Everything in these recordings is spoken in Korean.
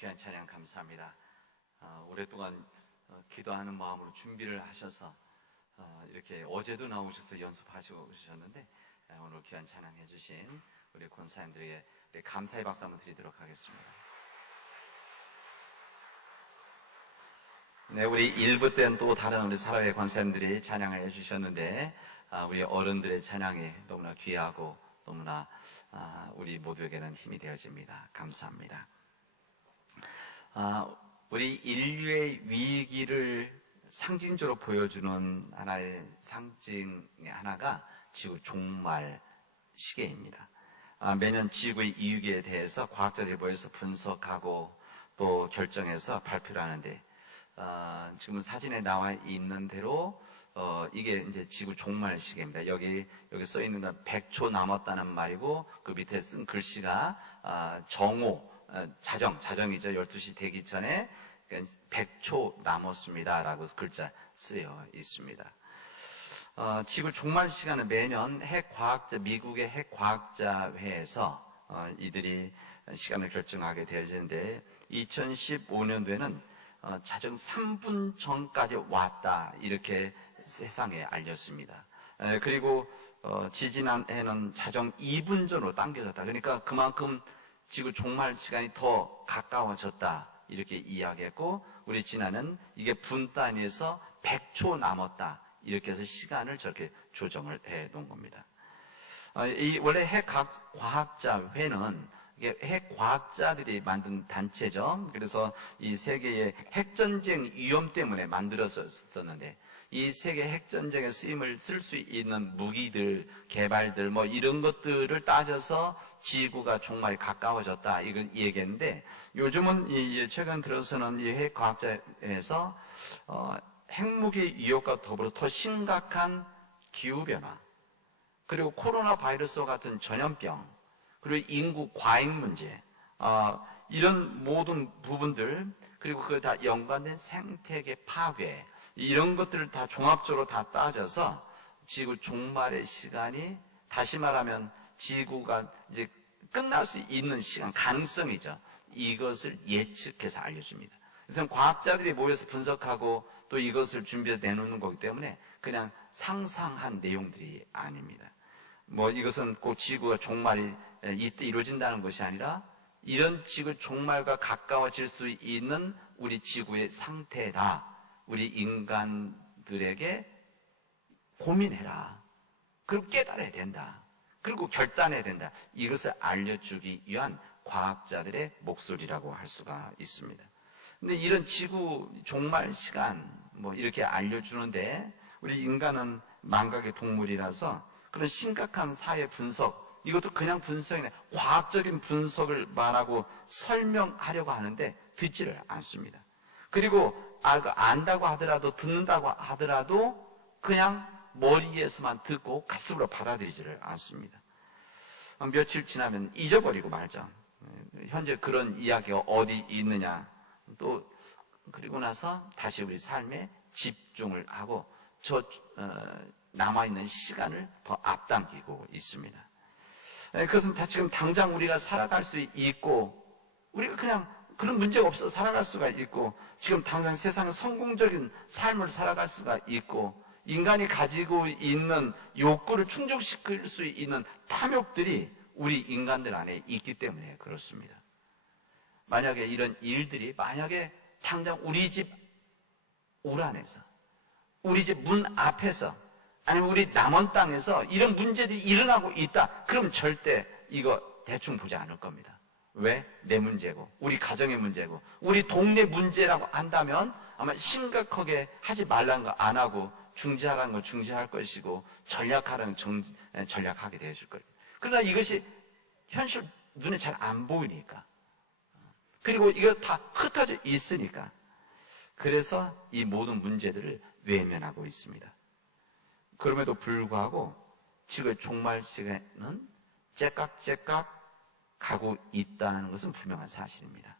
귀한 찬양 감사합니다. 오랫동안 기도하는 마음으로 준비를 하셔서 이렇게 어제도 나오셔서 연습하셨는데 오늘 귀한 찬양 해주신 우리 권사님들에게 감사의 박수 한번 드리도록 하겠습니다. 네, 우리 1부 때는 또 다른 우리 사랑의 권사님들이 찬양을 해주셨는데 우리 어른들의 찬양이 너무나 귀하고 너무나 우리 모두에게는 힘이 되어집니다. 감사합니다. 우리 인류의 위기를 상징적으로 보여주는 하나의 상징의 하나가 지구 종말 시계입니다. 매년 지구의 이유기에 대해서 과학자들이 모여서 분석하고 또 결정해서 발표를 하는데 지금 사진에 나와 있는 대로 이게 이제 지구 종말 시계입니다. 여기 써 있는 건 100초 남았다는 말이고 그 밑에 쓴 글씨가 정오 자정이죠. 12시 되기 전에 100초 남았습니다 라고 글자 쓰여 있습니다. 지구 종말 시간은 매년 미국의 핵과학자회에서 이들이 시간을 결정하게 되어지는데 2015년도에는 자정 3분 전까지 왔다 이렇게 세상에 알렸습니다. 그리고 지지난해는 자정 2분 전으로 당겨졌다. 그러니까 그만큼 지구 종말 시간이 더 가까워졌다 이렇게 이야기했고, 우리 지난해는 이게 분 단위에서 100초 남았다 이렇게 해서 시간을 저렇게 조정을 해 놓은 겁니다. 원래 핵과학자회는 이게 핵과학자들이 만든 단체죠. 그래서 이 세계의 핵전쟁 위험 때문에 만들어졌었는데 이 세계 핵전쟁에 쓰임을 쓸 수 있는 무기들, 개발들 뭐 이런 것들을 따져서 지구가 종말이 가까워졌다 이건 얘기했는데, 요즘은 최근 들어서는 이 핵과학자에서 핵무기 위협과 더불어 더 심각한 기후변화, 그리고 코로나 바이러스와 같은 전염병, 그리고 인구 과잉 문제, 이런 모든 부분들, 그리고 그 다 연관된 생태계 파괴, 이런 것들을 다 종합적으로 다 따져서 지구 종말의 시간이, 다시 말하면 지구가 이제 끝날 수 있는 시간, 가능성이죠. 이것을 예측해서 알려줍니다. 그래서 과학자들이 모여서 분석하고 또 이것을 준비해서 내놓는 거기 때문에 그냥 상상한 내용들이 아닙니다. 뭐 이것은 꼭 지구가 종말이 이때 이루어진다는 것이 아니라 이런 지구 종말과 가까워질 수 있는 우리 지구의 상태다. 우리 인간들에게 고민해라. 그리고 깨달아야 된다. 그리고 결단해야 된다. 이것을 알려주기 위한 과학자들의 목소리라고 할 수가 있습니다. 근데 이런 지구 종말 시간 뭐 이렇게 알려주는데 우리 인간은 망각의 동물이라서 그런 심각한 사회 분석, 이것도 그냥 분석이 아니라 과학적인 분석을 말하고 설명하려고 하는데 듣지를 않습니다. 그리고 안다고 하더라도 듣는다고 하더라도 그냥 머리에서만 듣고 가슴으로 받아들이지를 않습니다. 며칠 지나면 잊어버리고 말죠. 현재 그런 이야기가 어디 있느냐. 또 그리고 나서 다시 우리 삶에 집중을 하고 남아있는 시간을 더 앞당기고 있습니다. 그것은 다 지금 당장 우리가 살아갈 수 있고, 우리가 그냥 그런 문제가 없어서 살아갈 수가 있고, 지금 당장 세상에 성공적인 삶을 살아갈 수가 있고, 인간이 가지고 있는 욕구를 충족시킬 수 있는 탐욕들이 우리 인간들 안에 있기 때문에 그렇습니다. 만약에 이런 일들이 만약에 당장 우리 집 우란에서, 우리 집 문 앞에서, 아니면 우리 남원 땅에서 이런 문제들이 일어나고 있다. 그럼 절대 이거 대충 보지 않을 겁니다. 왜? 내 문제고, 우리 가정의 문제고, 우리 동네 문제라고 한다면 아마 심각하게 하지 말라는 거 안 하고 중지하라는 거 중지할 것이고 전략하라는 거 전략하게 되어줄 거예요. 그러나 이것이 현실 눈에 잘 안 보이니까, 그리고 이거 다 흩어져 있으니까, 그래서 이 모든 문제들을 외면하고 있습니다. 그럼에도 불구하고 지구의 종말 시간은 째깍째깍 가고 있다는 것은 분명한 사실입니다.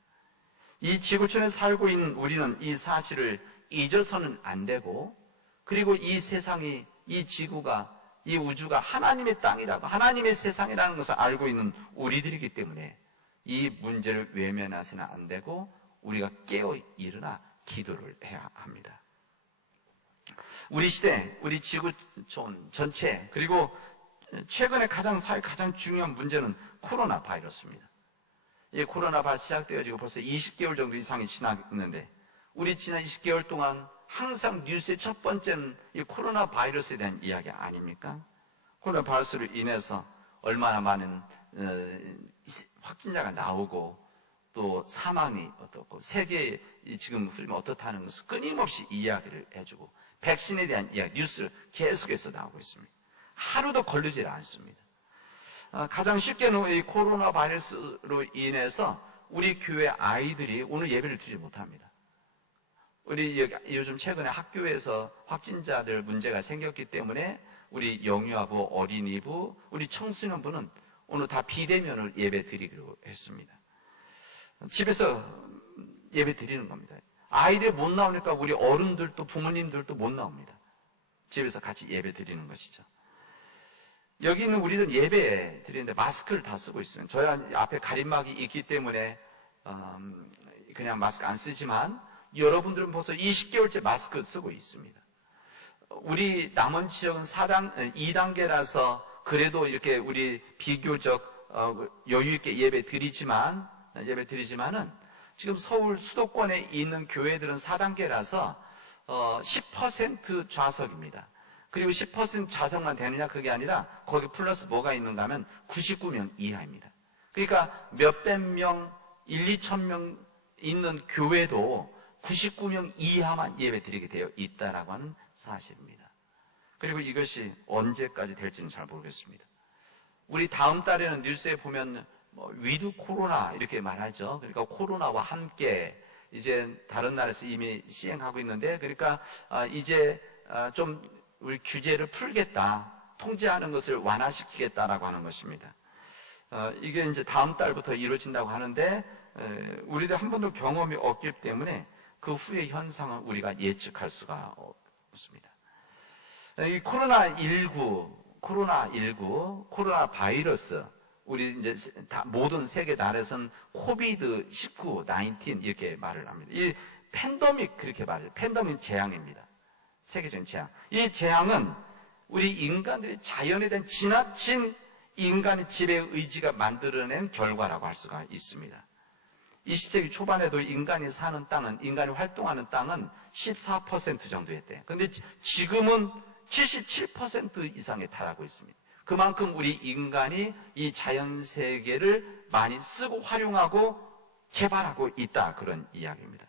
이 지구촌에 살고 있는 우리는 이 사실을 잊어서는 안 되고, 그리고 이 세상이, 이 지구가, 이 우주가 하나님의 땅이라고, 하나님의 세상이라는 것을 알고 있는 우리들이기 때문에 이 문제를 외면해서는 안 되고 우리가 깨어 일어나 기도를 해야 합니다. 우리 시대, 우리 지구 전체, 그리고 최근에 사회 가장 중요한 문제는 코로나 바이러스입니다. 이 코로나 바이러스 시작되어지고 벌써 20개월 정도 이상이 지났는데, 우리 지난 20개월 동안 항상 뉴스의 첫 번째는 이 코로나 바이러스에 대한 이야기 아닙니까? 코로나 바이러스로 인해서 얼마나 많은 확진자가 나오고 또 사망이 어떻고 세계에 지금 흐름이 어떻다는 것을 끊임없이 이야기를 해주고, 백신에 대한 이야기, 뉴스를 계속해서 나오고 있습니다. 하루도 걸리질 않습니다. 가장 쉽게는 이 코로나 바이러스로 인해서 우리 교회 아이들이 오늘 예배를 드리지 못합니다. 우리 요즘 최근에 학교에서 확진자들 문제가 생겼기 때문에 우리 영유아부, 어린이부, 우리 청소년부는 오늘 다 비대면을 예배 드리기로 했습니다. 집에서 예배 드리는 겁니다. 아이들이 못 나오니까 우리 어른들도 부모님들도 못 나옵니다. 집에서 같이 예배 드리는 것이죠. 여기 있는 우리는 예배 드리는데 마스크를 다 쓰고 있습니다. 저희 앞에 가림막이 있기 때문에 그냥 마스크 안 쓰지만 여러분들은 벌써 20개월째 마스크 쓰고 있습니다. 우리 남원 지역은 2단계라서 그래도 이렇게 우리 비교적 여유 있게 예배 드리지만은 지금 서울 수도권에 있는 교회들은 4단계라서 10% 좌석입니다. 그리고 10% 좌석만 되느냐 그게 아니라 거기 플러스 뭐가 있는가 하면 99명 이하입니다. 그러니까 몇백 명, 2천 명 있는 교회도 99명 이하만 예배 드리게 되어 있다라고 하는 사실입니다. 그리고 이것이 언제까지 될지는 잘 모르겠습니다. 우리 다음 달에는 뉴스에 보면 위드 코로나 이렇게 말하죠. 그러니까 코로나와 함께 이제 다른 나라에서 이미 시행하고 있는데, 그러니까 이제 좀 우리 규제를 풀겠다, 통제하는 것을 완화시키겠다라고 하는 것입니다. 이게 이제 다음 달부터 이루어진다고 하는데 우리도 한 번도 경험이 없기 때문에 그 후의 현상을 우리가 예측할 수가 없습니다. 이 코로나 바이러스, 우리 이제 모든 세계 나라에서는 코비드-19 이렇게 말을 합니다. 이 팬데믹 그렇게 말해요. 팬데믹 재앙입니다. 세계적인 재앙. 이 재앙은 우리 인간들이 자연에 대한 지나친 인간의 지배 의지가 만들어낸 결과라고 할 수가 있습니다. 20세기 초반에도 인간이 사는 땅은, 인간이 활동하는 땅은 14% 정도였대요. 그런데 지금은 77% 이상에 달하고 있습니다. 그만큼 우리 인간이 이 자연 세계를 많이 쓰고 활용하고 개발하고 있다, 그런 이야기입니다.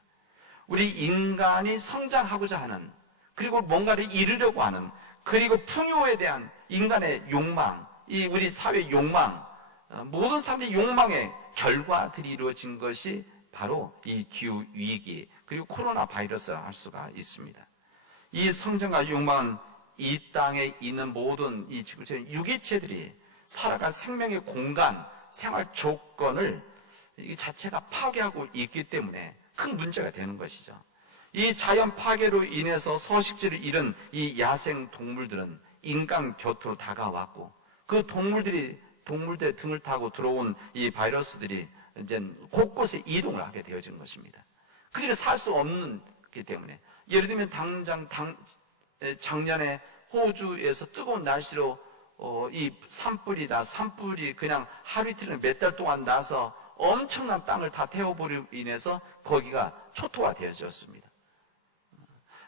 우리 인간이 성장하고자 하는, 그리고 뭔가를 이루려고 하는, 그리고 풍요에 대한 인간의 욕망, 이 우리 사회 욕망, 모든 사람의 욕망의 결과들이 이루어진 것이 바로 이 기후 위기 그리고 코로나 바이러스라 할 수가 있습니다. 이 성장과 욕망은 이 땅에 있는 모든 이 지구촌 유기체들이 살아갈 생명의 공간, 생활 조건을 이 자체가 파괴하고 있기 때문에 큰 문제가 되는 것이죠. 이 자연 파괴로 인해서 서식지를 잃은 이 야생 동물들은 인간 곁으로 다가왔고, 그 동물들의 등을 타고 들어온 이 바이러스들이 이제 곳곳에 이동을 하게 되어진 것입니다. 그러니까 살 수 없는 기 때문에, 예를 들면 작년에 호주에서 뜨거운 날씨로 이 산불이 그냥 하루 이틀에 몇 달 동안 나서 엄청난 땅을 다 태워버림으로 인해서 거기가 초토화 되어졌습니다.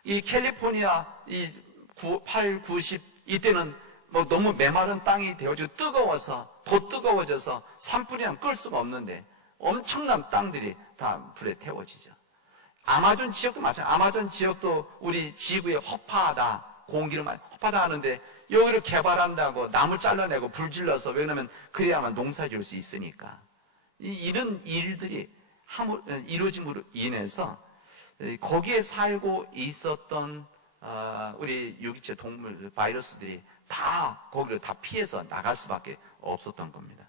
이 캘리포니아 8, 90 이때는 너무 메마른 땅이 되어지고 더 뜨거워져서 산불이랑 끌 수가 없는데 엄청난 땅들이 다 불에 태워지죠. 아마존 지역도 마찬가지예요. 아마존 지역도 우리 지구에 허파하다, 공기를 많이 허파다 하는데 여기를 개발한다고 나무 잘라내고 불 질러서, 왜냐하면 그래야만 농사 지을 수 있으니까. 이런 일들이 이루어짐으로 인해서 거기에 살고 있었던 우리 유기체 동물, 바이러스들이 다 거기를 다 피해서 나갈 수밖에 없었던 겁니다.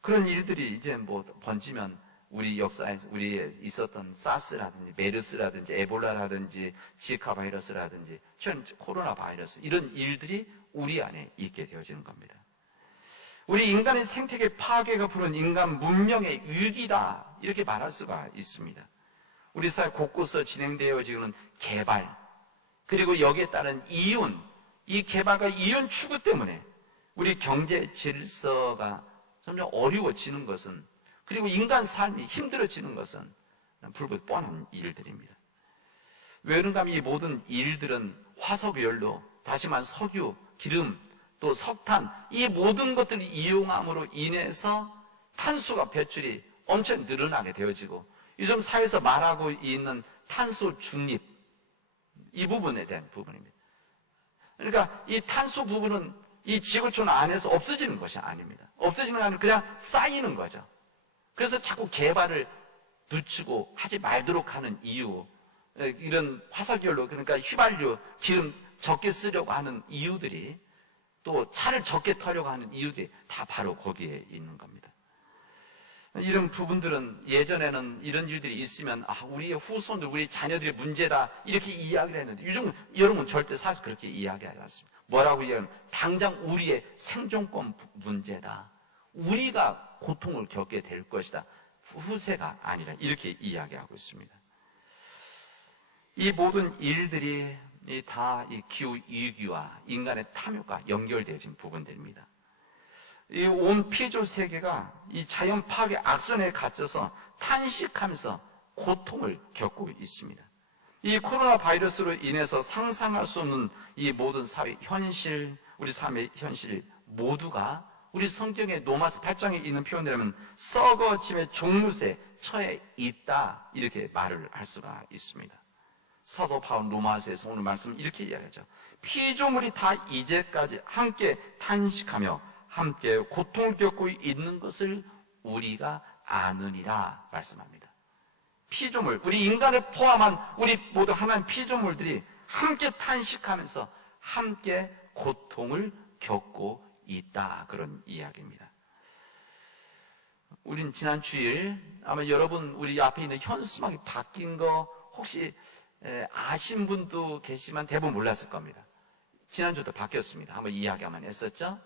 그런 일들이 이제 번지면 우리 역사에 우리에 있었던 사스라든지 메르스라든지 에볼라라든지 지카 바이러스라든지 코로나 바이러스, 이런 일들이 우리 안에 있게 되어지는 겁니다. 우리 인간의 생태계 파괴가 부른 인간 문명의 위기다, 이렇게 말할 수가 있습니다. 우리 사회 곳곳에 진행되어지는 개발, 그리고 여기에 따른 이윤, 이 개발과 이윤 추구 때문에 우리 경제 질서가 점점 어려워지는 것은, 그리고 인간 삶이 힘들어지는 것은 불과 뻔한 일들입니다. 왜 그런가 하면 이 모든 일들은 화석연료, 다시 말해 석유, 기름, 또 석탄, 이 모든 것들을 이용함으로 인해서 탄소가 배출이 엄청 늘어나게 되어지고, 요즘 사회에서 말하고 있는 탄소 중립, 이 부분에 대한 부분입니다. 그러니까 이 탄소 부분은 이 지구촌 안에서 없어지는 것이 아닙니다. 없어지는 게 아니라 그냥 쌓이는 거죠. 그래서 자꾸 개발을 늦추고 하지 말도록 하는 이유, 이런 화석연료, 그러니까 휘발유, 기름 적게 쓰려고 하는 이유들이, 또 차를 적게 타려고 하는 이유들이 다 바로 거기에 있는 겁니다. 이런 부분들은 예전에는 이런 일들이 있으면 우리의 후손들, 우리 자녀들의 문제다, 이렇게 이야기를 했는데 요즘 여러분 절대 사실 그렇게 이야기하지 않습니다. 뭐라고 이야기하면 당장 우리의 생존권 문제다, 우리가 고통을 겪게 될 것이다, 후세가 아니라 이렇게 이야기하고 있습니다. 이 모든 일들이 다 이 기후 위기와 인간의 탐욕과 연결되어진 부분들입니다. 이 온 피조 세계가 이 자연 파괴 악순환에 갇혀서 탄식하면서 고통을 겪고 있습니다. 이 코로나 바이러스로 인해서 상상할 수 없는 이 모든 사회 현실, 우리 삶의 현실 모두가 우리 성경의 로마서 8장에 있는 표현이라면 썩어짐의 종무새에 처해 있다, 이렇게 말을 할 수가 있습니다. 사도 바울 로마서에서 오늘 말씀 이렇게 이야기하죠. 피조물이 다 이제까지 함께 탄식하며 함께 고통을 겪고 있는 것을 우리가 아느니라 말씀합니다. 피조물, 우리 인간을 포함한 우리 모두 하나님 피조물들이 함께 탄식하면서 함께 고통을 겪고 있다, 그런 이야기입니다. 우린 지난 주일 아마 여러분 우리 앞에 있는 현수막이 바뀐 거 혹시 아신 분도 계시지만 대부분 몰랐을 겁니다. 지난주도 바뀌었습니다. 한번 이야기 한번 했었죠.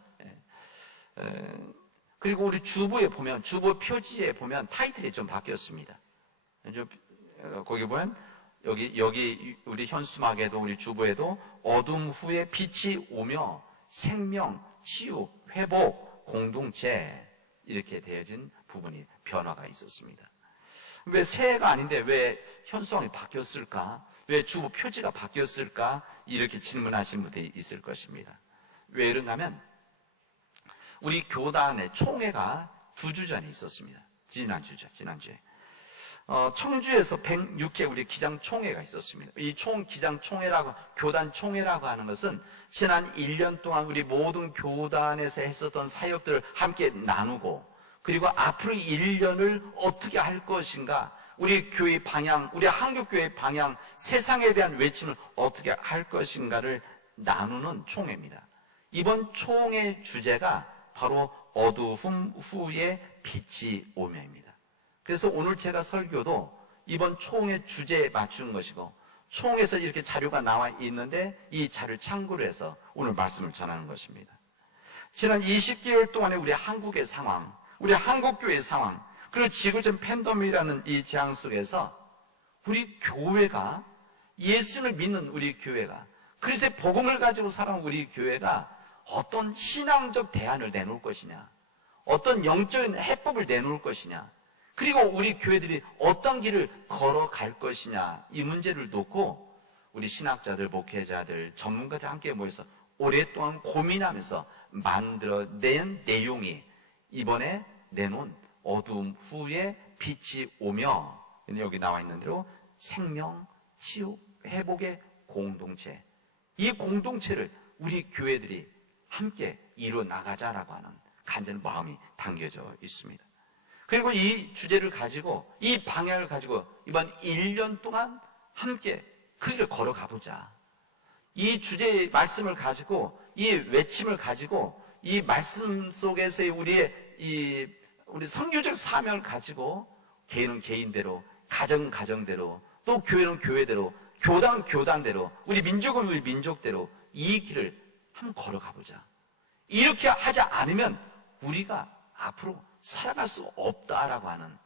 그리고 우리 주보에 보면, 주보 표지에 보면 타이틀이 좀 바뀌었습니다. 거기 보면 여기 우리 현수막에도 우리 주보에도 어둠 후에 빛이 오며 생명, 치유, 회복, 공동체, 이렇게 되어진 부분이 변화가 있었습니다. 왜 새해가 아닌데 왜 현수막이 바뀌었을까? 왜 주보 표지가 바뀌었을까? 이렇게 질문하신 분들이 있을 것입니다. 왜 그런가 하면 우리 교단의 총회가 2주 전에 있었습니다. 지난주에. 청주에서 106회 우리 기장총회가 있었습니다. 이 기장총회라고, 교단 총회라고 하는 것은 지난 1년 동안 우리 모든 교단에서 했었던 사역들을 함께 나누고, 그리고 앞으로 1년을 어떻게 할 것인가, 우리 교회 방향, 우리 한국교회 방향, 세상에 대한 외침을 어떻게 할 것인가를 나누는 총회입니다. 이번 총회 주제가 바로 어두움 후에 빛이 오며입니다. 그래서 오늘 제가 설교도 이번 총회 주제에 맞춘 것이고, 총회에서 이렇게 자료가 나와 있는데 이 자료를 참고로 해서 오늘 말씀을 전하는 것입니다. 지난 20개월 동안의 우리 한국의 상황, 우리 한국교회의 상황, 그리고 지구촌 팬데믹이라는 이 재앙 속에서 우리 교회가, 예수를 믿는 우리 교회가, 그리스도의 복음을 가지고 살아온 우리 교회가 어떤 신앙적 대안을 내놓을 것이냐, 어떤 영적인 해법을 내놓을 것이냐, 그리고 우리 교회들이 어떤 길을 걸어갈 것이냐, 이 문제를 놓고 우리 신학자들, 목회자들, 전문가들 함께 모여서 오랫동안 고민하면서 만들어낸 내용이 이번에 내놓은 어두움 후에 빛이 오며, 여기 나와 있는 대로 생명, 치유, 회복의 공동체, 이 공동체를 우리 교회들이 함께 이루어 나가자라고 하는 간절한 마음이 담겨져 있습니다. 그리고 이 주제를 가지고, 이 방향을 가지고 이번 1년 동안 함께 그 길을 걸어가보자. 이 주제의 말씀을 가지고, 이 외침을 가지고, 이 말씀 속에서의 우리 선교적 사명을 가지고 개인은 개인대로, 가정은 가정대로, 또 교회는 교회대로, 교단은 교단대로, 우리 민족은 우리 민족대로 이 길을 한번 걸어가보자. 이렇게 하지 않으면 우리가 앞으로 살아갈 수 없다라고 하는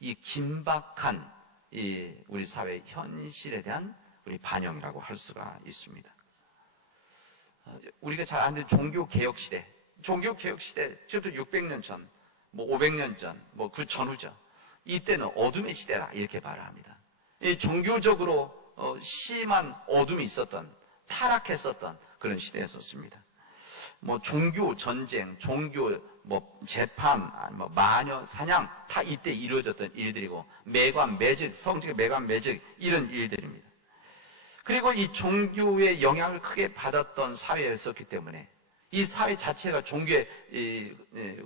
이 긴박한 우리 사회의 현실에 대한 우리 반영이라고 할 수가 있습니다. 우리가 잘 아는 종교개혁 시대, 지금부터 600년 전, 500년 전, 그 전후죠. 이때는 어둠의 시대다 이렇게 말합니다. 이 종교적으로 심한 어둠이 있었던, 타락했었던 그런 시대였었습니다. 종교 전쟁, 종교 재판, 마녀 사냥 다 이때 이루어졌던 일들이고, 매관 매직, 성직의 매관 매직 이런 일들입니다. 그리고 이 종교의 영향을 크게 받았던 사회였었기 때문에, 이 사회 자체가 종교의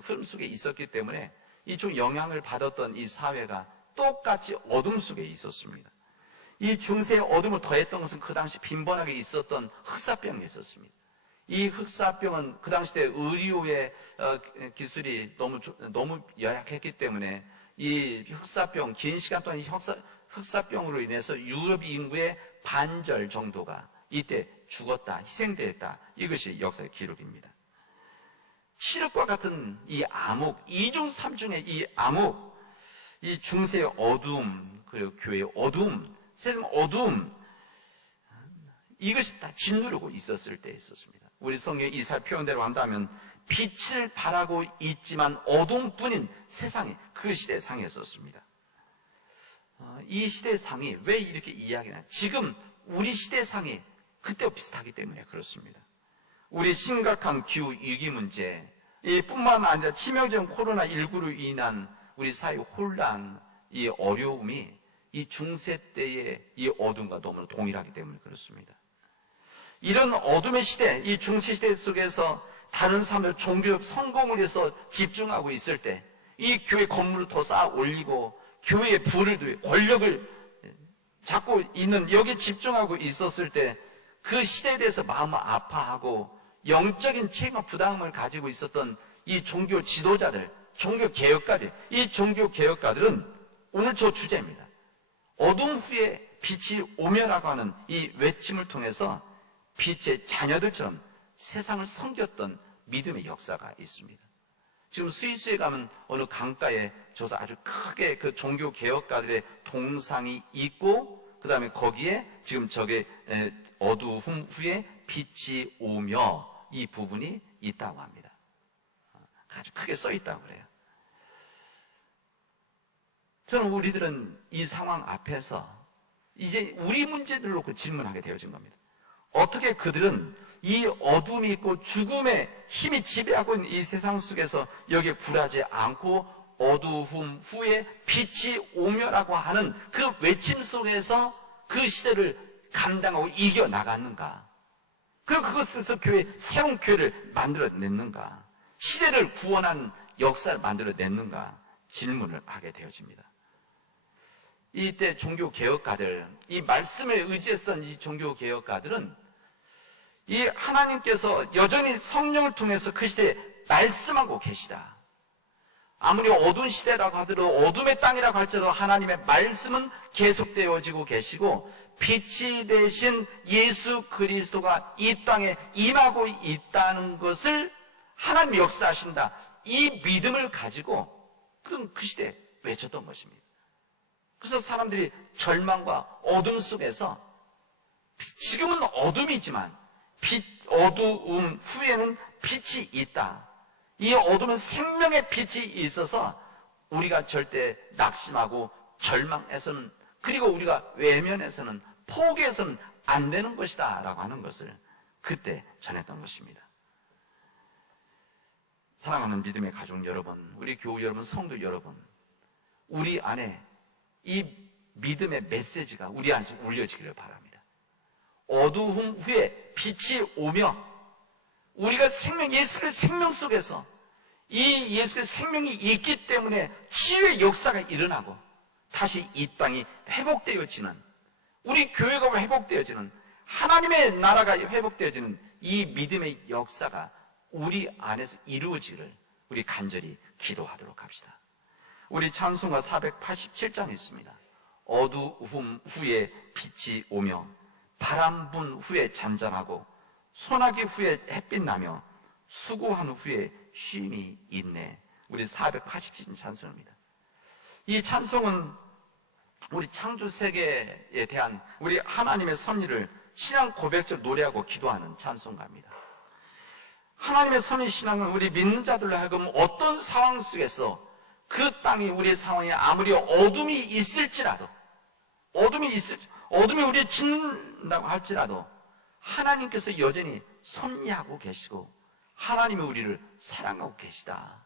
흐름 속에 있었기 때문에 이쪽 영향을 받았던 이 사회가 똑같이 어둠 속에 있었습니다. 이 중세의 어둠을 더했던 것은 그 당시 빈번하게 있었던 흑사병이 있었습니다. 이 흑사병은 그 당시 때 의료의 기술이 너무 열악했기 때문에 이 흑사병, 긴 시간 동안 이 흑사병으로 인해서 유럽 인구의 반절 정도가 이때 죽었다, 희생되었다. 이것이 역사의 기록입니다. 칠흑과 같은 이 암흑, 이중삼중의 이 암흑, 이 중세의 어둠, 그리고 교회의 어둠, 세상 어둠, 이것이 다 짓누르고 있었을 때 있었습니다. 우리 성경의 이사야 표현대로 한다면 빛을 발하고 있지만 어둠뿐인 세상이 그 시대의 상이었었습니다. 이 시대의 상이 왜 이렇게 이야기나? 지금 우리 시대의 상이 그때와 비슷하기 때문에 그렇습니다. 우리 심각한 기후 위기 문제, 뿐만 아니라 치명적인 코로나19로 인한 우리 사회 혼란, 이 어려움이 이 중세 때의 이 어둠과 너무나 동일하기 때문에 그렇습니다. 이런 어둠의 시대, 이 중세 시대 속에서 다른 사람들 종교적 성공을 위해서 집중하고 있을 때, 이 교회 건물을 더 쌓아 올리고 교회의 부를, 권력을 잡고 있는, 여기에 집중하고 있었을 때 그 시대에 대해서 마음을 아파하고 영적인 책임과 부담을 가지고 있었던 이 종교 지도자들, 종교 개혁가들, 이 종교 개혁가들은 오늘 저 주제입니다. 어둠 후에 빛이 오며라고 하는 이 외침을 통해서 빛의 자녀들처럼 세상을 섬겼던 믿음의 역사가 있습니다. 지금 스위스에 가면 어느 강가에 저서 아주 크게 그 종교 개혁가들의 동상이 있고, 그 다음에 거기에 지금 저게 어두움 후에 빛이 오며 이 부분이 있다고 합니다. 아주 크게 써 있다고 그래요. 저는 우리들은 이 상황 앞에서 이제 우리 문제들을 놓고 질문하게 되어진 겁니다. 어떻게 그들은 이 어둠이 있고 죽음의 힘이 지배하고 있는 이 세상 속에서 여기에 굴하지 않고 어두움 후에 빛이 오며라고 하는 그 외침 속에서 그 시대를 감당하고 이겨나갔는가? 그럼 그것에서 새로운 교회를 만들어냈는가? 시대를 구원한 역사를 만들어냈는가? 질문을 하게 되어집니다. 이때 종교개혁가들, 이 말씀에 의지했던 이 종교개혁가들은 이 하나님께서 여전히 성령을 통해서 그 시대에 말씀하고 계시다. 아무리 어두운 시대라고 하더라도, 어둠의 땅이라고 할지라도 하나님의 말씀은 계속되어지고 계시고 빛이 되신 예수 그리스도가 이 땅에 임하고 있다는 것을 하나님이 역사하신다. 이 믿음을 가지고 그 시대에 외쳤던 것입니다. 그래서 사람들이 절망과 어둠 속에서, 지금은 어둠이지만 어두움 후에는 빛이 있다. 이 어둠은 생명의 빛이 있어서 우리가 절대 낙심하고 절망해서는, 그리고 우리가 외면해서는, 포기해서는 안 되는 것이다 라고 하는 것을 그때 전했던 것입니다. 사랑하는 믿음의 가족 여러분, 우리 교우 여러분, 성도 여러분, 우리 안에 이 믿음의 메시지가 우리 안에서 울려지기를 바랍니다. 어두움 후에 빛이 오며 우리가 예수의 생명 속에서 이 예수의 생명이 있기 때문에 치유의 역사가 일어나고 다시 이 땅이 회복되어지는, 우리 교회가 회복되어지는, 하나님의 나라가 회복되어지는 이 믿음의 역사가 우리 안에서 이루어지기를 우리 간절히 기도하도록 합시다. 우리 찬송가 487장에 있습니다. 어두움 후에 빛이 오며 바람 분 후에 잔잔하고 소나기 후에 햇빛 나며 수고한 후에 쉼이 있네. 우리 480신 찬송입니다. 이 찬송은 우리 창조 세계에 대한 우리 하나님의 섭리를 신앙 고백적으로 노래하고 기도하는 찬송가입니다. 하나님의 섭리 신앙은 우리 믿는 자들로 하여금 어떤 상황 속에서 그 땅이 우리의 상황에 아무리 어둠이 있을지라도 어둠이 우리를 짓는다고 할지라도 하나님께서 여전히 섭리하고 계시고 하나님이 우리를 사랑하고 계시다.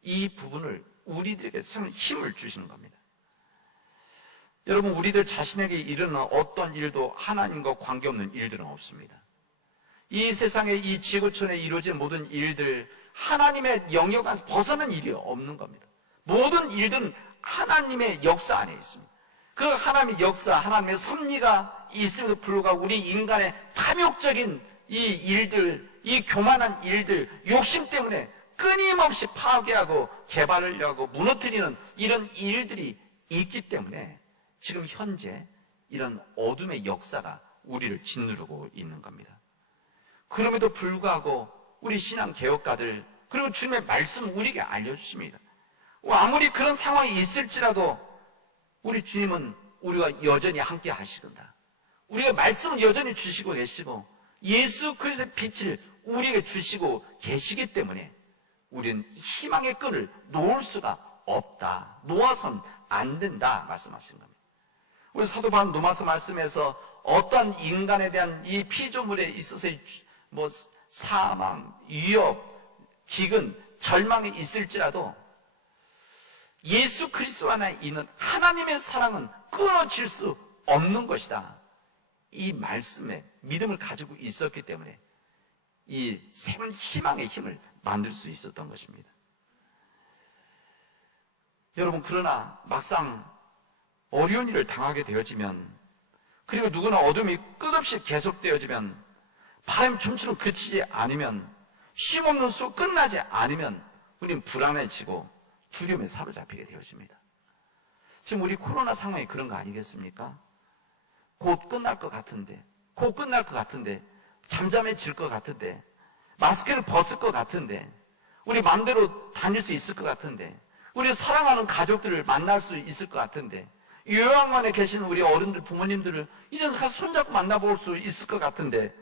이 부분을 우리들에게 힘을 주시는 겁니다. 여러분, 우리들 자신에게 일어나는 어떤 일도 하나님과 관계없는 일들은 없습니다. 이 세상에 이 지구촌에 이루어진 모든 일들, 하나님의 영역에서 벗어난 일이 없는 겁니다. 모든 일들은 하나님의 역사 안에 있습니다. 그 하나님의 역사, 하나님의 섭리가 있음에도 불구하고 우리 인간의 탐욕적인 이 일들, 이 교만한 일들, 욕심 때문에 끊임없이 파괴하고 개발하려고 무너뜨리는 이런 일들이 있기 때문에 지금 현재 이런 어둠의 역사가 우리를 짓누르고 있는 겁니다. 그럼에도 불구하고 우리 신앙 개혁가들, 그리고 주님의 말씀 우리에게 알려주십니다. 아무리 그런 상황이 있을지라도 우리 주님은 우리와 여전히 함께 하시건다. 우리의 말씀은 여전히 주시고 계시고 예수 그리스도의 빛을 우리에게 주시고 계시기 때문에 우리는 희망의 끈을 놓을 수가 없다. 놓아선 안 된다 말씀하신 겁니다. 우리 사도 바울 로마서 말씀에서 어떤 인간에 대한 이 피조물에 있어서의 사망, 위협, 기근, 절망이 있을지라도 예수 그리스도 안에 있는 하나님의 사랑은 끊어질 수 없는 것이다. 이 말씀에 믿음을 가지고 있었기 때문에 이 새로운 희망의 힘을 만들 수 있었던 것입니다. 여러분, 그러나 막상 어려운 일을 당하게 되어지면, 그리고 누구나 어둠이 끝없이 계속되어지면, 바람 춤추는 그치지 않으면, 쉼없는 수 끝나지 않으면 우리는 불안해지고 두려움에 사로잡히게 되어집니다. 지금 우리 코로나 상황이 그런 거 아니겠습니까? 곧 끝날 것 같은데, 잠잠해질 것 같은데, 마스크를 벗을 것 같은데, 우리 마음대로 다닐 수 있을 것 같은데, 우리 사랑하는 가족들을 만날 수 있을 것 같은데, 요양원에 계시는 우리 어른들, 부모님들을 이제 가서 손잡고 만나볼 수 있을 것 같은데,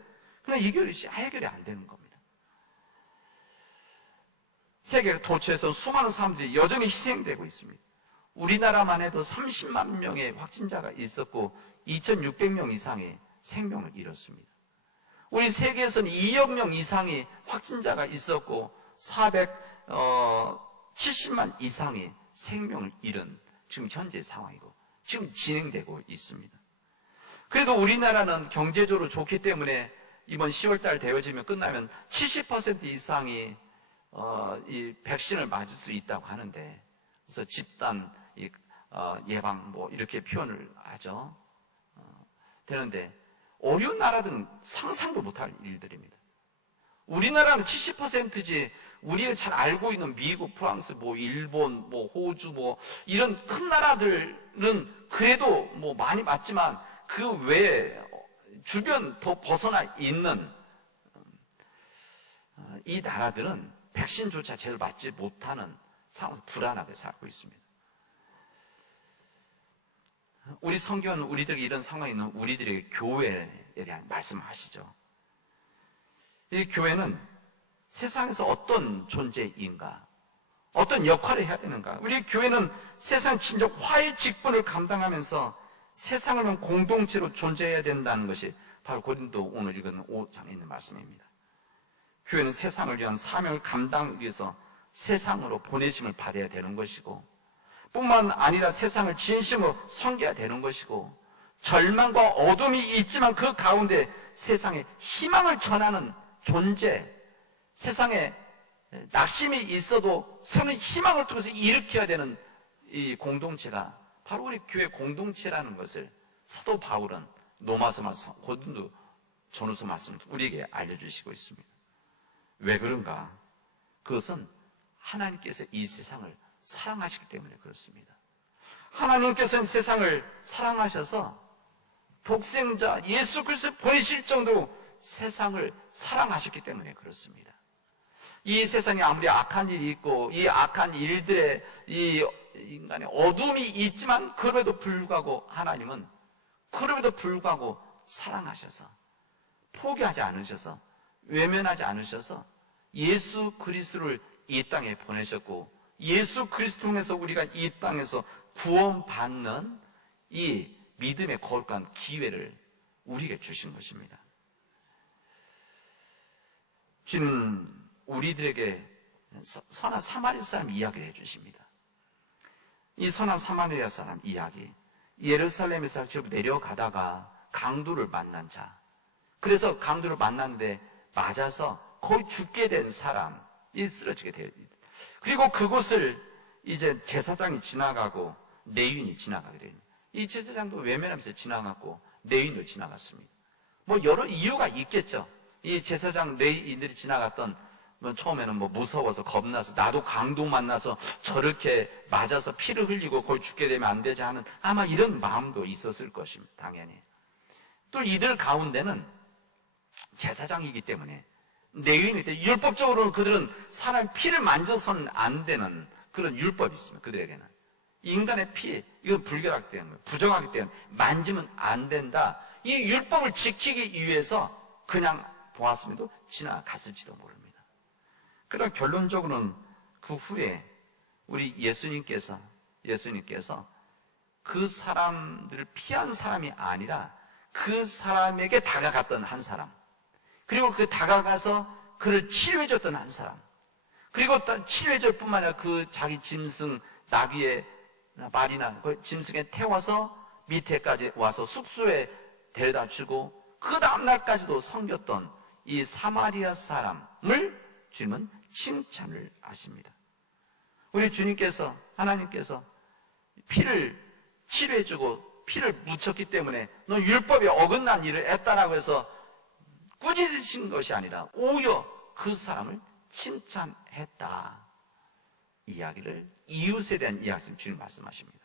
그냥 해결이 안 되는 겁니다. 세계 도처에서 수많은 사람들이 여전히 희생되고 있습니다. 우리나라만 해도 30만 명의 확진자가 있었고 2,600명 이상의 생명을 잃었습니다. 우리 세계에서는 2억 명 이상의 확진자가 있었고 470만 이상의 생명을 잃은 지금 현재 상황이고 지금 진행되고 있습니다. 그래도 우리나라는 경제적으로 좋기 때문에 이번 10월달 되어지면 끝나면 70% 이상이 이 백신을 맞을 수 있다고 하는데, 그래서 집단 예방 이렇게 표현을 하죠. 되는데 어려운 나라들은 상상도 못할 일들입니다. 우리나라는 70%지 우리가 잘 알고 있는 미국, 프랑스, 일본, 호주 이런 큰 나라들은 그래도 많이 맞지만 그 외에 주변 더 벗어나 있는 이 나라들은 백신조차 제대로 맞지 못하는 상황, 불안하게 살고 있습니다. 우리 성경은 우리들에게 이런 상황에 있는 우리들에게 교회에 대한 말씀하시죠. 이 교회는 세상에서 어떤 존재인가, 어떤 역할을 해야 되는가. 우리 교회는 세상 친족 화해 직분을 감당하면서 세상을 위한 공동체로 존재해야 된다는 것이 바로 고린도 오늘 읽은 5장에 있는 말씀입니다. 교회는 세상을 위한 사명을 감당하기 위해서 세상으로 보내심을 받아야 되는 것이고, 뿐만 아니라 세상을 진심으로 섬겨야 되는 것이고, 절망과 어둠이 있지만 그 가운데 세상에 희망을 전하는 존재, 세상에 낙심이 있어도 새로운 희망을 통해서 일으켜야 되는 이 공동체가 바로 우리 교회 공동체라는 것을 사도 바울은 로마서 말씀, 고린도 전후서 말씀 우리에게 알려주시고 있습니다. 왜 그런가? 그것은 하나님께서 이 세상을 사랑하시기 때문에 그렇습니다. 하나님께서는 세상을 사랑하셔서 독생자 예수 그리스도를 보내실 정도로 세상을 사랑하셨기 때문에 그렇습니다. 이 세상에 아무리 악한 일이 있고 이 악한 일들에 이 인간의 어둠이 있지만 그럼에도 불구하고 하나님은 그럼에도 불구하고 사랑하셔서 포기하지 않으셔서 외면하지 않으셔서 예수 그리스도를 이 땅에 보내셨고 예수 그리스도 통해서 우리가 이 땅에서 구원받는 이 믿음의 거룩한 기회를 우리에게 주신 것입니다. 주는 우리들에게 선한 사마리아 사람 이야기를 해주십니다. 이 선한 사마리아 사람 이야기, 예루살렘에서 지금 내려가다가 강도를 만난 자, 그래서 강도를 만났는데 맞아서 거의 죽게 된 사람이 쓰러지게 돼요. 그리고 그곳을 이제 제사장이 지나가고 레위인이 지나가게 됩니다. 이 제사장도 외면하면서 지나갔고 레위인도 지나갔습니다. 뭐 여러 이유가 있겠죠. 이 제사장 레위인들이 지나갔던 처음에는 무서워서 겁나서 나도 강도 만나서 저렇게 맞아서 피를 흘리고 거의 죽게 되면 안 되지 하는 아마 이런 마음도 있었을 것입니다. 당연히. 또 이들 가운데는 제사장이기 때문에 레위인이기 때문에 율법적으로는 그들은 사람 피를 만져서는 안 되는 그런 율법이 있습니다. 그들에게는. 인간의 피, 이건 불결하기 때문에, 부정하기 때문에 만지면 안 된다. 이 율법을 지키기 위해서 그냥 보았음에도 지나갔을지도 모릅니다. 그러나 결론적으로는 그 후에 우리 예수님께서 그 사람들을 피한 사람이 아니라 그 사람에게 다가갔던 한 사람, 그리고 그 다가가서 그를 치료해줬던 한 사람, 그리고 치료해줄 뿐만 아니라 그 자기 짐승 나귀의 말이나 그 짐승에 태워서 밑에까지 와서 숙소에 데려다 주고 그 다음날까지도 섬겼던 이 사마리아 사람을 주님은 칭찬을 하십니다. 우리 주님께서, 하나님께서 피를 치료해주고 피를 묻혔기 때문에 너 율법에 어긋난 일을 했다라고 해서 꾸짖으신 것이 아니라 오히려 그 사람을 칭찬했다. 이야기를, 이웃에 대한 이야기를 주님 말씀하십니다.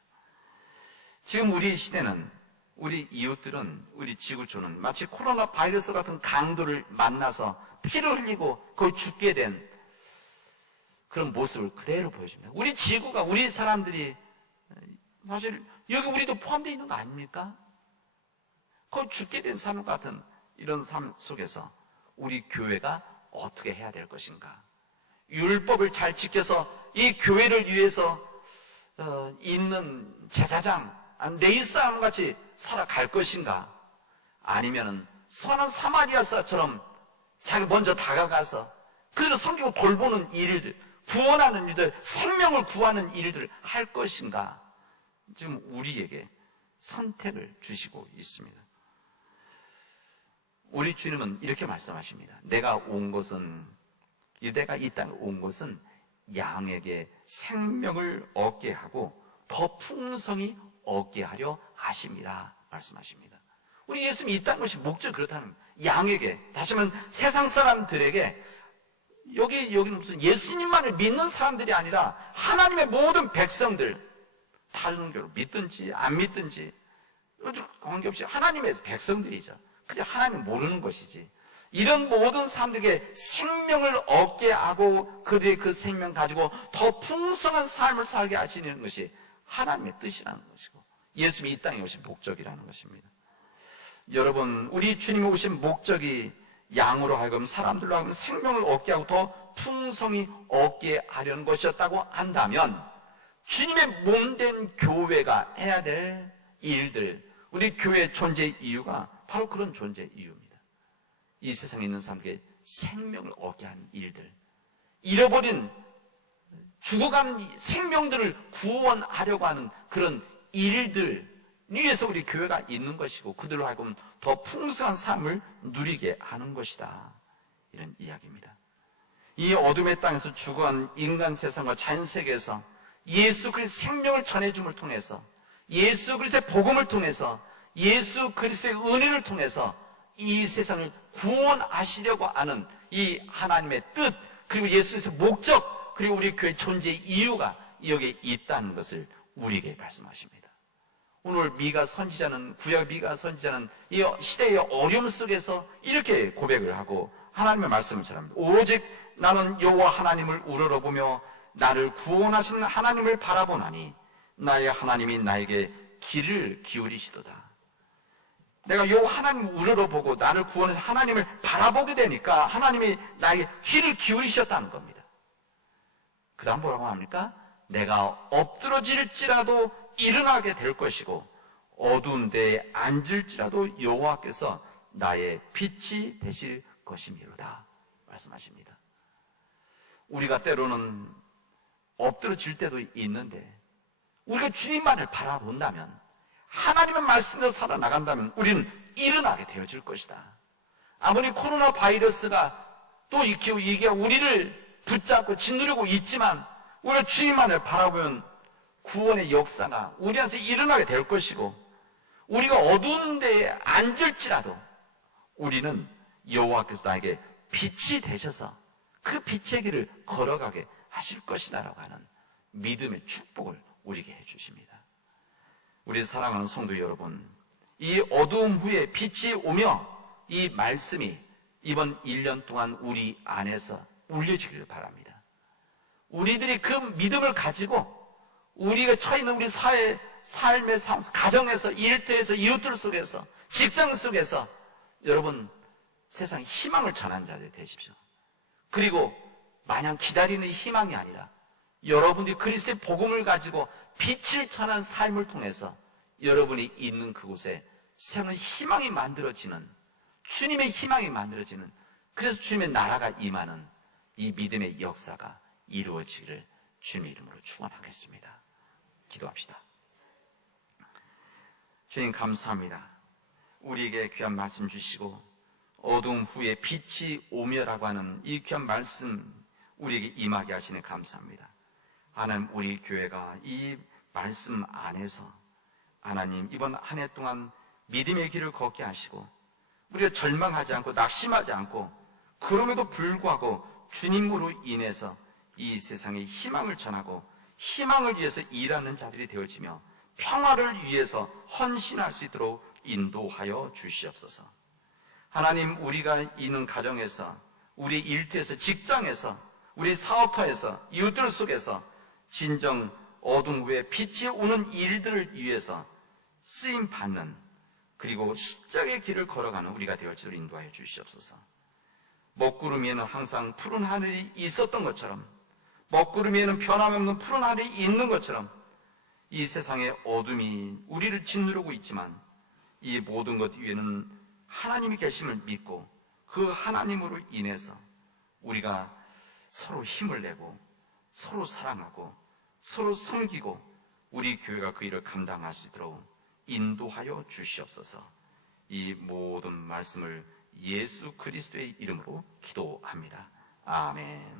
지금 우리 시대는, 우리 이웃들은, 우리 지구촌은 마치 코로나 바이러스 같은 강도를 만나서 피를 흘리고 거의 죽게 된 그런 모습을 그대로 보여줍니다. 우리 지구가, 우리 사람들이 사실 여기 우리도 포함되어 있는 거 아닙니까? 거의 죽게 된 삶 같은 이런 삶 속에서 우리 교회가 어떻게 해야 될 것인가? 율법을 잘 지켜서 이 교회를 위해서 있는 제사장, 레위 사람 같이 살아갈 것인가? 아니면은 선한 사마리아사처럼 자기 먼저 다가가서 그들을 섬기고 돌보는 일들, 구원하는 일들, 생명을 구하는 일들을 할 것인가? 지금 우리에게 선택을 주시고 있습니다. 우리 주님은 이렇게 말씀하십니다. 내가 이 땅에 온 것은 양에게 생명을 얻게 하고 더 풍성히 얻게 하려 하심이라 말씀하십니다. 우리 예수님이 이 땅에 오신 목적이 그렇다는 거예요. 양에게, 다시 말하면 세상 사람들에게, 여기는 무슨 예수님만을 믿는 사람들이 아니라 하나님의 모든 백성들, 다른 교를 믿든지 안 믿든지 관계없이 하나님의 백성들이죠. 그냥 하나님을 모르는 것이지. 이런 모든 사람들에게 생명을 얻게 하고 그들의 그 생명 가지고 더 풍성한 삶을 살게 하시는 것이 하나님의 뜻이라는 것이고 예수님이 이 땅에 오신 목적이라는 것입니다. 여러분, 우리 주님이 오신 목적이 양으로 하여금 사람들로 하여금 생명을 얻게 하고 더 풍성히 얻게 하려는 것이었다고 한다면 주님의 몸된 교회가 해야 될 일들, 우리 교회의 존재 이유가 바로 그런 존재 이유입니다. 이 세상에 있는 사람들에게 생명을 얻게 하는 일들, 잃어버린 죽어가는 생명들을 구원하려고 하는 그런 일들 위해서 우리 교회가 있는 것이고 그들로 하여금 더 풍성한 삶을 누리게 하는 것이다. 이런 이야기입니다. 이 어둠의 땅에서 죽어간 인간 세상과 자연 세계에서 예수 그리스도의 생명을 전해줌을 통해서 예수 그리스도의 복음을 통해서 예수 그리스도의 은혜를 통해서 이 세상을 구원하시려고 하는 이 하나님의 뜻, 그리고 예수 그리스도의 목적, 그리고 우리 교회의 존재의 이유가 여기에 있다는 것을 우리에게 말씀하십니다. 오늘 미가 선지자는, 구약 미가 선지자는 이 시대의 어려움 속에서 이렇게 고백을 하고 하나님의 말씀을 전합니다. 오직 나는 여호와 하나님을 우러러보며 나를 구원하시는 하나님을 바라보나니 나의 하나님이 나에게 귀를 기울이시도다. 내가 여호와 하나님을 우러러보고 나를 구원해서 하나님을 바라보게 되니까 하나님이 나에게 귀를 기울이셨다는 겁니다. 그 다음 뭐라고 합니까? 내가 엎드러질지라도 일어나게 될 것이고 어두운 데에 앉을지라도 여호와께서 나의 빛이 되실 것이미로다 말씀하십니다. 우리가 때로는 엎드러질 때도 있는데 우리가 주님만을 바라본다면 하나님의 말씀대로 살아나간다면 우리는 일어나게 되어질 것이다. 아무리 코로나 바이러스가 또 이게 우리를 붙잡고 짓누르고 있지만 우리가 주님만을 바라보면 구원의 역사가 우리한테 일어나게 될 것이고 우리가 어두운 데에 앉을지라도 우리는 여호와께서 나에게 빛이 되셔서 그 빛의 길을 걸어가게 하실 것이다라고 하는 믿음의 축복을 우리에게 해주십니다. 우리 사랑하는 성도 여러분, 이 어두움 후에 빛이 오며 이 말씀이 이번 1년 동안 우리 안에서 울려지기를 바랍니다. 우리들이 그 믿음을 가지고 우리가 처해 있는 우리 사회, 삶의 삶, 가정에서, 일터에서, 이웃들 속에서, 직장 속에서 여러분 세상 희망을 전한 자들이 되십시오. 그리고 마냥 기다리는 희망이 아니라 여러분이 그리스도의 복음을 가지고 빛을 전한 삶을 통해서 여러분이 있는 그곳에 새로운 희망이 만들어지는, 주님의 희망이 만들어지는, 그래서 주님의 나라가 임하는 이 믿음의 역사가 이루어지기를 주님의 이름으로 축원하겠습니다. 기도합시다. 주님 감사합니다. 우리에게 귀한 말씀 주시고 어두움 후에 빛이 오며라고 하는 이 귀한 말씀 우리에게 임하게 하시니 감사합니다. 하나님, 우리 교회가 이 말씀 안에서 하나님 이번 한 해 동안 믿음의 길을 걷게 하시고 우리가 절망하지 않고 낙심하지 않고 그럼에도 불구하고 주님으로 인해서 이 세상에 희망을 전하고 희망을 위해서 일하는 자들이 되어지며 평화를 위해서 헌신할 수 있도록 인도하여 주시옵소서. 하나님, 우리가 있는 가정에서, 우리 일터에서, 직장에서, 우리 사업터에서, 이웃들 속에서 진정 어둠 후에 빛이 오는 일들을 위해서 쓰임받는, 그리고 십자가의 길을 걸어가는 우리가 되어지도록 인도하여 주시옵소서. 먹구름 위에는 항상 푸른 하늘이 있었던 것처럼, 먹구름 위에는 변함없는 푸른 하늘이 있는 것처럼 이 세상의 어둠이 우리를 짓누르고 있지만 이 모든 것 위에는 하나님이 계심을 믿고 그 하나님으로 인해서 우리가 서로 힘을 내고 서로 사랑하고 서로 섬기고 우리 교회가 그 일을 감당할 수 있도록 인도하여 주시옵소서. 이 모든 말씀을 예수 그리스도의 이름으로 기도합니다. 아멘.